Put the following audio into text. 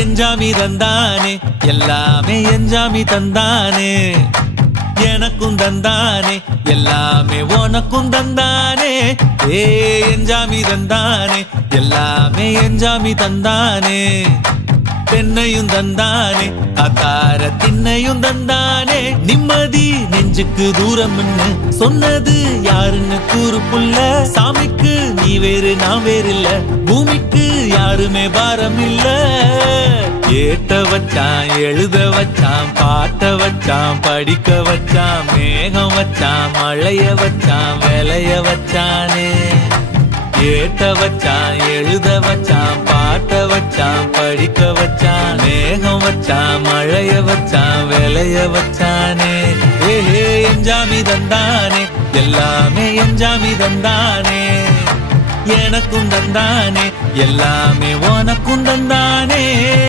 எஞ்சாமி தந்தானே எல்லாமே எஞ்சாமி தந்தானே எனக்கும் தந்தானே எல்லாமே உனக்கும் தந்தானே ஏ எஞ்சாமி தந்தானே எல்லாமே எஞ்சாமி தந்தானே தென்னையும் தந்தானே அகார திண்ணையும் தந்தானே நிம்மதி நெஞ்சுக்கு தூரம்னு சொன்னது யாருன்னு கூறு புள்ள சாமிக்கு நீ வேறு நான் வேறு இல்ல பூமிக்கு யாருமே பாரம் இல்ல ஏட்ட வச்சான் எழுத வச்சான் பாட்ட வச்சான் படிக்க வச்சான் மேகம் வச்சான் மழைய வச்சான் விளைய வச்சானே ஏட்ட வச்சான் எழுத வச்சான் பாட்ட வச்சான் படிக்க வச்சான் மேகம் வச்சான் மழைய வச்சான் விளைய வச்சானே ஏஹே எஞ்சாமி தந்தானே எல்லாமே எஞ்சாமி தந்தானே எனக்கும் தந்தானே எல்லாமே உனக்கும் தந்தானே